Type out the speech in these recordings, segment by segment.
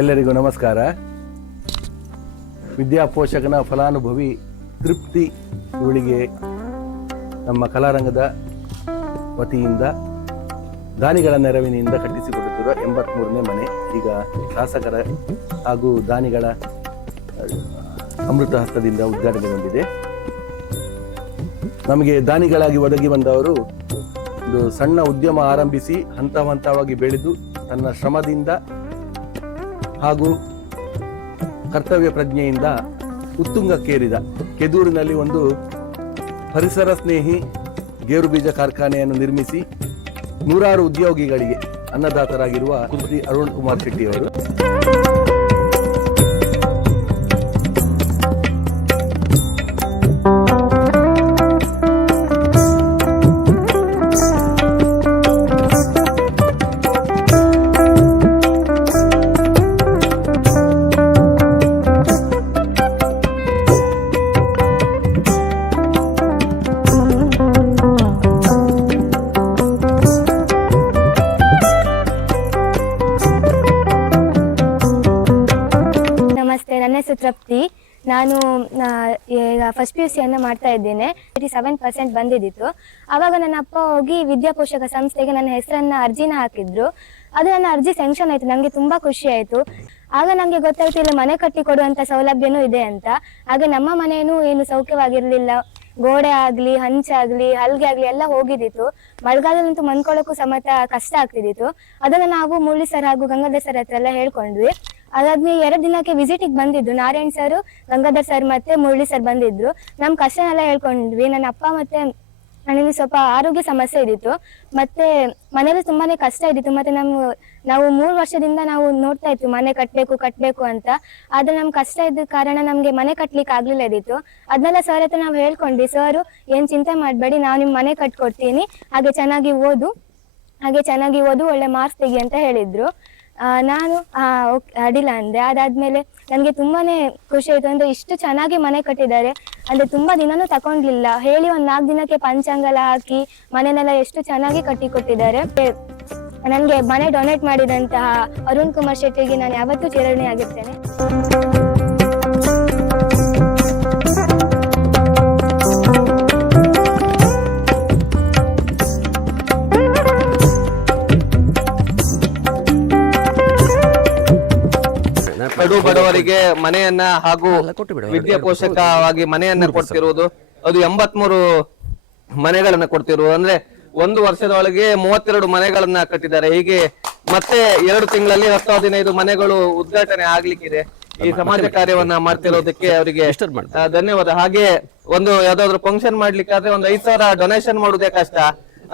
ಎಲ್ಲರಿಗೂ ನಮಸ್ಕಾರ. ವಿದ್ಯಾಪೋಷಕನ ಫಲಾನುಭವಿ ತೃಪ್ತಿ ಇವಳಿಗೆ ನಮ್ಮ ಕಲಾರಂಗದ ವತಿಯಿಂದ ದಾನಿಗಳ ನೆರವಿನಿಂದ ಕಟ್ಟಿಸಿಕೊಡುತ್ತಿರುವ 83ನೇ ಮನೆ ಈಗ ಶಾಸಕರ ಹಾಗೂ ದಾನಿಗಳ ಅಮೃತ ಹಸ್ತದಿಂದ ಉದ್ಘಾಟನೆಗೊಂಡಿದೆ. ನಮಗೆ ದಾನಿಗಳಾಗಿ ಒದಗಿ ಬಂದವರು ಒಂದು ಸಣ್ಣ ಉದ್ಯಮ ಆರಂಭಿಸಿ ಹಂತ ಹಂತವಾಗಿ ಬೆಳೆದು ತನ್ನ ಶ್ರಮದಿಂದ ಹಾಗೂ ಕರ್ತವ್ಯ ಪ್ರಜ್ಞೆಯಿಂದ ಉತ್ತುಂಗಕ್ಕೇರಿದ ಕೆದೂರಿನಲ್ಲಿ ಒಂದು ಪರಿಸರ ಸ್ನೇಹಿ ಗೇರು ಬೀಜ ಕಾರ್ಖಾನೆಯನ್ನು ನಿರ್ಮಿಸಿ ನೂರಾರು ಉದ್ಯೋಗಿಗಳಿಗೆ ಅನ್ನದಾತರಾಗಿರುವ ಶ್ರೀ ಅರುಣ್ ಕುಮಾರ್ ಶೆಟ್ಟಿ ಅವರು. ನನ್ನ ಹೆಸರು ತೃಪ್ತಿ. ನಾನು ಈಗ ಫಸ್ಟ್ PUC ಮಾಡ್ತಾ ಇದ್ದೇನೆ. 87% ಬಂದಿದ್ದಿತ್ತು. ಆವಾಗ ನನ್ನ ಅಪ್ಪ ಹೋಗಿ ವಿದ್ಯಾಪೋಷಕ ಸಂಸ್ಥೆಗೆ ನನ್ನ ಹೆಸರನ್ನ ಅರ್ಜಿನ ಹಾಕಿದ್ರು. ಅದು ನನ್ನ ಅರ್ಜಿ ಸ್ಯಾಂಕ್ಷನ್ ಆಯ್ತು. ನನಗೆ ತುಂಬಾ ಖುಷಿ ಆಯ್ತು. ಆಗ ನನಗೆ ಗೊತ್ತಾಯ್ತು ಇಲ್ಲಿ ಮನೆ ಕಟ್ಟಿ ಕೊಡುವಂತ ಸೌಲಭ್ಯನೂ ಇದೆ ಅಂತ. ಹಾಗೆ ನಮ್ಮ ಮನೆಯೂ ಏನು ಸೌಖ್ಯವಾಗಿರ್ಲಿಲ್ಲ. ಗೋಡೆ ಆಗ್ಲಿ, ಹಂಚಾಗ್ಲಿ, ಹಲ್ಗೆ ಆಗ್ಲಿ ಎಲ್ಲ ಹೋಗಿದ್ದಿತ್ತು. ಮಳೆಗಾಲದಂತೂ ಮನ್ಕೊಳ್ಳೋಕ್ಕೂ ಸಮೇತ ಕಷ್ಟ ಆಗ್ತಿದ್ದಿತ್ತು. ಅದನ್ನ ನಾವು ಮುರಳಿ ಸರ್ ಹಾಗೂ ಗಂಗಾಧರ್ ಸರ್ ಹತ್ರ ಎಲ್ಲ ಹೇಳ್ಕೊಂಡ್ವಿ. ಅದಾದ್ಮೇಲೆ 2 ದಿನಕ್ಕೆ ವಿಸಿಟಿಗೆ ಬಂದಿದ್ರು ನಾರಾಯಣ್ ಸರ್, ಗಂಗಾಧರ್ ಸರ್ ಮತ್ತೆ ಮುರಳಿ ಸರ್ ಬಂದಿದ್ರು. ನಮ್ ಕಷ್ಟನೆಲ್ಲ ಹೇಳ್ಕೊಂಡ್ವಿ. ನನ್ನ ಅಪ್ಪ ಮತ್ತೆ ನನಗೆ ಸ್ವಲ್ಪ ಆರೋಗ್ಯ ಸಮಸ್ಯೆ ಇದ್ದಿತ್ತು, ಮತ್ತೆ ಮನೇಲಿ ತುಂಬಾನೇ ಕಷ್ಟ ಇದ್ದಿತ್ತು. ಮತ್ತೆ ನಾವು 3 ವರ್ಷದಿಂದ ನಾವು ನೋಡ್ತಾ ಇತ್ತು ಮನೆ ಕಟ್ಬೇಕು ಅಂತ. ಆದ್ರೆ ನಮ್ ಕಷ್ಟ ಇದ್ದ ಕಾರಣ ನಮ್ಗೆ ಮನೆ ಕಟ್ಲಿಕ್ಕೆ ಆಗ್ಲಿಲ್ಲ ಇದ್ದಿತ್ತು. ಅದನ್ನೆಲ್ಲ ಸರ್ ಹತ್ರ ನಾವು ಹೇಳ್ಕೊಂಡ್ವಿ. ಸರ್ ಏನ್ ಚಿಂತೆ ಮಾಡ್ಬೇಡಿ, ನಾವು ನಿಮ್ ಮನೆ ಕಟ್ಕೊಡ್ತೀನಿ, ಹಾಗೆ ಚೆನ್ನಾಗಿ ಓದು ಒಳ್ಳೆ ಮಾರ್ಕ್ಸ್ ತೆಗಿ ಅಂತ ಹೇಳಿದ್ರು. ನಾನು ಅಡಿಲ್ಲ ಅಂದೆ. ಅದಾದ್ಮೇಲೆ ನನ್ಗೆ ತುಂಬಾನೇ ಖುಷಿ ಆಯ್ತು. ಅಂದ್ರೆ ಇಷ್ಟು ಚೆನ್ನಾಗಿ ಮನೆ ಕಟ್ಟಿದ್ದಾರೆ ಅಂದ್ರೆ ತುಂಬಾ ದಿನನೂ ತಕೊಂಡ್ಲಿಲ್ಲ. ಹೇಳಿ 4 ದಿನಕ್ಕೆ ಪಂಚಾಂಗ ಹಾಕಿ ಮನೆನೆಲ್ಲ ಎಷ್ಟು ಚೆನ್ನಾಗಿ ಕಟ್ಟಿ ಕೊಟ್ಟಿದ್ದಾರೆ. ನನ್ಗೆ ಮನೆ ಡೊನೇಟ್ ಮಾಡಿದಂತಹ ಅರುಣ್ ಕುಮಾರ್ ಶೆಟ್ಟಿಗೆ ನಾನು ಯಾವತ್ತೂ ಚಿರಋಣಿ ಆಗಿರ್ತೇನೆ. ಕಡು ಬಡವರಿಗೆ ಮನೆಯನ್ನ ಹಾಗೂ ವಿದ್ಯಾಪೋಷಕವಾಗಿ ಮನೆಯನ್ನ ಕೊಡ್ತಿರುವುದು, ಅದು 83 ಮನೆಗಳನ್ನ ಕೊಡ್ತಿರುವುದು. ಅಂದ್ರೆ 1 ವರ್ಷದೊಳಗೆ 32 ಮನೆಗಳನ್ನ ಕಟ್ಟಿದ್ದಾರೆ. ಹೀಗೆ ಮತ್ತೆ 2 ತಿಂಗಳಲ್ಲಿ 10-15 ಮನೆಗಳು ಉದ್ಘಾಟನೆ ಆಗ್ಲಿಕ್ಕಿದೆ. ಈ ಸಮಾಜ ಕಾರ್ಯವನ್ನ ಮಾಡ್ತಿರೋದಕ್ಕೆ ಅವರಿಗೆ ಧನ್ಯವಾದ. ಹಾಗೆ ಒಂದು ಯಾವ್ದಾದ್ರು ಫಂಕ್ಷನ್ ಮಾಡ್ಲಿಕ್ಕಾದ್ರೆ 5,000 ಡೊನೇಷನ್ ಮಾಡುವುದೇ ಕಷ್ಟ.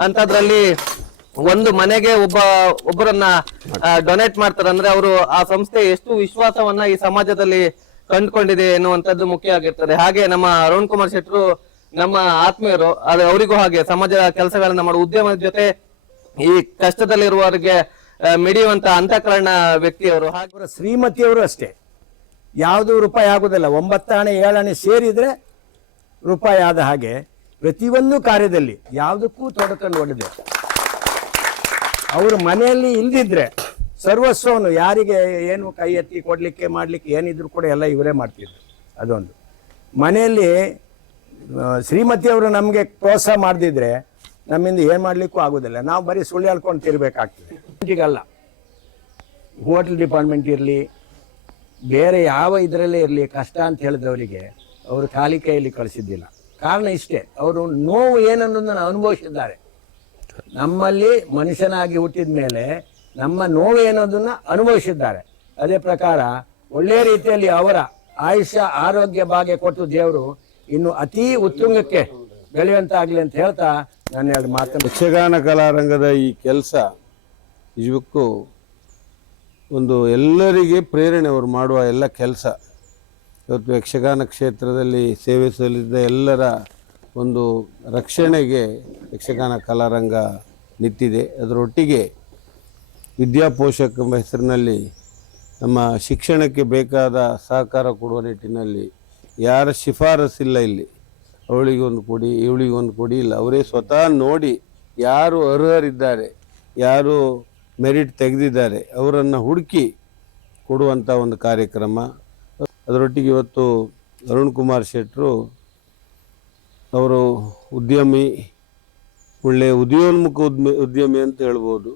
ಅಂತದ್ರಲ್ಲಿ ಒಂದು ಮನೆಗೆ ಒಬ್ಬರನ್ನ ಡೊನೇಟ್ ಮಾಡ್ತಾರೆ ಅಂದ್ರೆ ಅವರು ಆ ಸಂಸ್ಥೆ ಎಷ್ಟು ವಿಶ್ವಾಸವನ್ನ ಈ ಸಮಾಜದಲ್ಲಿ ಕಂಡುಕೊಂಡಿದೆ ಎನ್ನುವಂತದ್ದು ಮುಖ್ಯ ಆಗಿರ್ತದೆ. ಹಾಗೆ ನಮ್ಮ ಅರುಣ್ ಕುಮಾರ್ ಶೆಟ್ಟರು ನಮ್ಮ ಆತ್ಮೀಯರು, ಅವರಿಗೂ ಹಾಗೆ ಸಮಾಜ ಕೆಲಸಗಳನ್ನ ಮಾಡುವ ಉದ್ಯಮದ ಜೊತೆ ಈ ಕಷ್ಟದಲ್ಲಿರುವವರಿಗೆ ಮಿಡಿಯುವಂತ ಅಂತಃಕರಣ ವ್ಯಕ್ತಿಯವರು. ಹಾಗೆ ಶ್ರೀಮತಿಯವರು ಅಷ್ಟೇ, ಯಾವುದು ರೂಪಾಯಿ ಆಗುದಿಲ್ಲ. 9 ಆಣೆ 7 ಆಣೆ ಸೇರಿದ್ರೆ ರೂಪಾಯಿ ಆದ ಹಾಗೆ ಪ್ರತಿಯೊಂದು ಕಾರ್ಯದಲ್ಲಿ ಯಾವುದಕ್ಕೂ ತೊಡಕೊಂಡು ಹೊಡೆದೆ. ಅವರು ಮನೆಯಲ್ಲಿ ಇಲ್ದಿದ್ರೆ ಸರ್ವಸ್ವವನ್ನು ಯಾರಿಗೆ ಏನು ಕೈ ಎತ್ತಿ ಕೊಡ್ಲಿಕ್ಕೆ ಮಾಡ್ಲಿಕ್ಕೆ ಏನಿದ್ರು ಕೂಡ ಎಲ್ಲ ಇವರೇ ಮಾಡ್ತಿದ್ರು. ಅದೊಂದು ಮನೆಯಲ್ಲಿ ಶ್ರೀಮತಿಯವರು ನಮಗೆ ಪ್ರೋತ್ಸಾಹ ಮಾಡದಿದ್ರೆ ನಮ್ಮಿಂದ ಏನು ಮಾಡ್ಲಿಕ್ಕೂ ಆಗೋದಿಲ್ಲ. ನಾವು ಬರೀ ಸುಳ್ಳು ಹೇಳ್ಕೊಂಡು ತಿರ್ಬೇಕಾಗ್ತದೆ. ಈಗಲ್ಲ, ಹೋಟೆಲ್ ಡಿಪಾರ್ಟ್ಮೆಂಟ್ ಇರಲಿ, ಬೇರೆ ಯಾವ ಇದರಲ್ಲೇ ಇರಲಿ, ಕಷ್ಟ ಅಂತ ಹೇಳಿದವರಿಗೆ ಅವರು ಖಾಲಿ ಕೈಯಲ್ಲಿ ಕಳಿಸಿದ್ದಿಲ್ಲ. ಕಾರಣ ಇಷ್ಟೇ, ಅವರು ನೋವು ಏನನ್ನೋದನ್ನು ಅನುಭವಿಸಿದ್ದಾರೆ. ನಮ್ಮಲ್ಲಿ ಮನುಷ್ಯನಾಗಿ ಹುಟ್ಟಿದ ಮೇಲೆ ನಮ್ಮ ನೋವು ಏನೋದನ್ನ ಅನುಭವಿಸಿದ್ದಾರೆ. ಅದೇ ಪ್ರಕಾರ ಒಳ್ಳೆಯ ರೀತಿಯಲ್ಲಿ ಅವರ ಆಯುಷ್ಯ ಆರೋಗ್ಯ ಭಾಗ್ಯ ಕೊಟ್ಟು ದೇವರು ಇನ್ನು ಅತಿ ಉತ್ತುಂಗಕ್ಕೆ ಬೆಳೆಯುವಂತಾಗಲಿ ಅಂತ ಹೇಳ್ತಾ ನಾನು 2 ಮಾತನ್ನು. ಯಕ್ಷಗಾನ ಕಲಾರಂಗದ ಈ ಕೆಲಸ ನಿಜಕ್ಕೂ ಒಂದು ಎಲ್ಲರಿಗೆ ಪ್ರೇರಣೆ, ಅವರು ಮಾಡುವ ಎಲ್ಲ ಕೆಲಸ. ಇವತ್ತು ಯಕ್ಷಗಾನ ಕ್ಷೇತ್ರದಲ್ಲಿ ಸೇವೆ ಸಲ್ಲಿಸಿದ ಎಲ್ಲರ ಒಂದು ರಕ್ಷಣೆಗೆ ಯಕ್ಷಗಾನ ಕಲಾರಂಗ ನಿಂತಿದೆ. ಅದರೊಟ್ಟಿಗೆ ವಿದ್ಯಾಪೋಷಕ ಎಂಬ ಹೆಸರಿನಲ್ಲಿ ನಮ್ಮ ಶಿಕ್ಷಣಕ್ಕೆ ಬೇಕಾದ ಸಹಕಾರ ಕೊಡುವ ನಿಟ್ಟಿನಲ್ಲಿ ಯಾರ ಶಿಫಾರಸ್ಸಿಲ್ಲ. ಇಲ್ಲಿ ಅವಳಿಗೊಂದು ಕೊಡಿ, ಇವಳಿಗೊಂದು ಕೊಡಿ ಇಲ್ಲ. ಅವರೇ ಸ್ವತಃ ನೋಡಿ ಯಾರು ಅರ್ಹರಿದ್ದಾರೆ, ಯಾರು ಮೆರಿಟ್ ತೆಗೆದಿದ್ದಾರೆ ಅವರನ್ನು ಹುಡುಕಿ ಕೊಡುವಂಥ ಒಂದು ಕಾರ್ಯಕ್ರಮ. ಅದರೊಟ್ಟಿಗೆ ಇವತ್ತು ಅರುಣ್ ಕುಮಾರ್ ಶೆಟ್ಟರು ಅವರು ಉದ್ಯಮಿ, ಒಳ್ಳೆಯ ಉದಯೋನ್ಮುಖ ಉದ್ಯಮಿ ಅಂತ ಹೇಳ್ಬೋದು.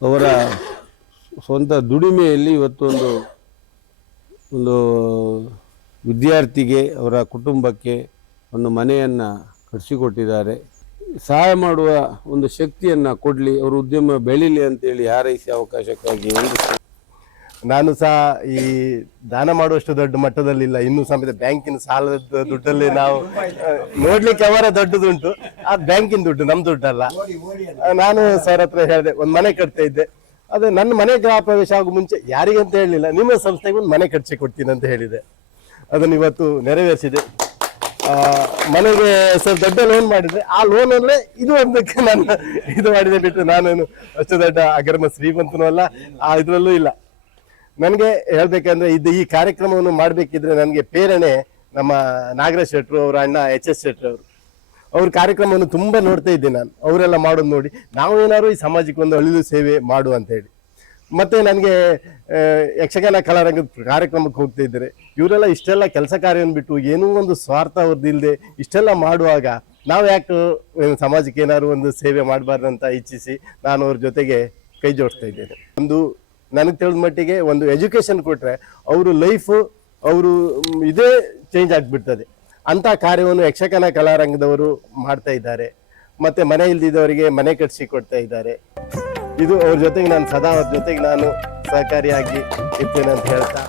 ಅವರ ಸ್ವಂತ ದುಡಿಮೆಯಲ್ಲಿ ಇವತ್ತು ಒಂದು ವಿದ್ಯಾರ್ಥಿಗೆ, ಅವರ ಕುಟುಂಬಕ್ಕೆ ಒಂದು ಮನೆಯನ್ನು ಕಟ್ಟಿಸಿಕೊಟ್ಟಿದ್ದಾರೆ. ಸಹಾಯ ಮಾಡುವ ಒಂದು ಶಕ್ತಿಯನ್ನು ಕೊಡಲಿ, ಅವರು ಉದ್ಯಮ ಬೆಳೀಲಿ ಅಂತೇಳಿ ಹಾರೈಸಿ ಅವಕಾಶಕ್ಕಾಗಿ ನಾನು ಸಹ ಈ ದಾನ ಮಾಡುವಷ್ಟು ದೊಡ್ಡ ಮಟ್ಟದಲ್ಲಿಲ್ಲ, ಇನ್ನೂ ಸಮೇತ ಬ್ಯಾಂಕಿನ ಸಾಲದ ದುಡ್ಡಲ್ಲಿ ನಾವು ನೋಡ್ಲಿಕ್ಕೆ ಅವರ ದೊಡ್ಡದುಂಟು, ಆ ಬ್ಯಾಂಕಿನ ದುಡ್ಡು ನಮ್ಮ ದುಡ್ಡಲ್ಲ. ನಾನು ಸರ್ ಹತ್ರ ಹೇಳಿದೆ, ಒಂದು ಮನೆ ಕಟ್ತಾ ಇದ್ದೆ, ಅದೇ ನನ್ನ ಮನೆ ಗೃಹ ಪ್ರವೇಶ ಆಗೋ ಮುಂಚೆ ಯಾರಿಗಂತ ಹೇಳಲಿಲ್ಲ, ನಿಮ್ಮ ಸಂಸ್ಥೆಗೆ ಒಂದು ಮನೆ ಕಟ್ಸಿ ಕೊಡ್ತೀನಿ ಅಂತ ಹೇಳಿದೆ. ಅದನ್ನು ಇವತ್ತು ನೆರವೇರಿಸಿದೆ. ಮನೆಗೆ ಸ್ವಲ್ಪ ದೊಡ್ಡ ಲೋನ್ ಮಾಡಿದ್ರೆ, ಆ ಲೋನ್ ಅಂದ್ರೆ ಇದು ಒಂದಕ್ಕೆ ನಾನು ಇದು ಮಾಡಿದೆ ಬಿಟ್ಟು ನಾನೇನು ಅಷ್ಟು ದೊಡ್ಡ ಅಗರ್ಮ ಶ್ರೀಮಂತನೂ ಅಲ್ಲ, ಆ ಇದ್ರಲ್ಲೂ ಇಲ್ಲ. ನನಗೆ ಹೇಳ್ಬೇಕಂದ್ರೆ ಈ ಕಾರ್ಯಕ್ರಮವನ್ನು ಮಾಡಬೇಕಿದ್ರೆ ನನಗೆ ಪ್ರೇರಣೆ ನಮ್ಮ ನಾಗರಾಜ್ ಶೆಟ್ಟರು, ಅವರ ಅಣ್ಣ HS ಶೆಟ್ಟರು ಅವರು. ಅವ್ರ ಕಾರ್ಯಕ್ರಮವನ್ನು ತುಂಬ ನೋಡ್ತಾ ಇದ್ದೆ ನಾನು, ಅವರೆಲ್ಲ ಮಾಡೋದು ನೋಡಿ ನಾವು ಏನಾದ್ರು ಈ ಸಮಾಜಕ್ಕೆ ಒಂದು ಅಳಿಲು ಸೇವೆ ಮಾಡು ಅಂತ ಹೇಳಿ. ಮತ್ತೆ ನನಗೆ ಯಕ್ಷಗಾನ ಕಲಾರಂಗದ ಕಾರ್ಯಕ್ರಮಕ್ಕೆ ಹೋಗ್ತಾ ಇದ್ದಾರೆ, ಇವರೆಲ್ಲ ಇಷ್ಟೆಲ್ಲ ಕೆಲಸ ಕಾರ್ಯವನ್ನು ಬಿಟ್ಟು ಏನೂ ಒಂದು ಸ್ವಾರ್ಥ ಅವ್ರದ್ದಿಲ್ಲದೆ ಇಷ್ಟೆಲ್ಲ ಮಾಡುವಾಗ ನಾವು ಯಾಕೆ ಸಮಾಜಕ್ಕೆ ಏನಾದ್ರು ಒಂದು ಸೇವೆ ಮಾಡಬಾರ್ದಂತ ಇಚ್ಛಿಸಿ ನಾನು ಅವ್ರ ಜೊತೆಗೆ ಕೈ ಜೋಡಿಸ್ತಾ ಇದ್ದೇನೆ. ಒಂದು ನನಗೆ ತಿಳಿದ ಮಟ್ಟಿಗೆ ಒಂದು ಎಜುಕೇಶನ್ ಕೊಟ್ಟರೆ ಅವರು ಲೈಫು ಅವರು ಇದೇ ಚೇಂಜ್ ಆಗಿಬಿಡ್ತದೆ. ಅಂಥ ಕಾರ್ಯವನ್ನು ಯಕ್ಷಗಾನ ಕಲಾರಂಗದವರು ಮಾಡ್ತಾ ಇದ್ದಾರೆ. ಮತ್ತು ಮನೆ ಇಲ್ದಿದ್ದವರಿಗೆ ಮನೆ ಕಟ್ಟಿಸಿ ಕೊಡ್ತಾ ಇದ್ದಾರೆ. ಇದು ಅವ್ರ ಜೊತೆಗೆ ನಾನು ಸದಾ ಅವ್ರ ಜೊತೆಗೆ ನಾನು ಸಹಕಾರಿಯಾಗಿ ಇರ್ತೇನೆ ಅಂತ ಹೇಳ್ತಾ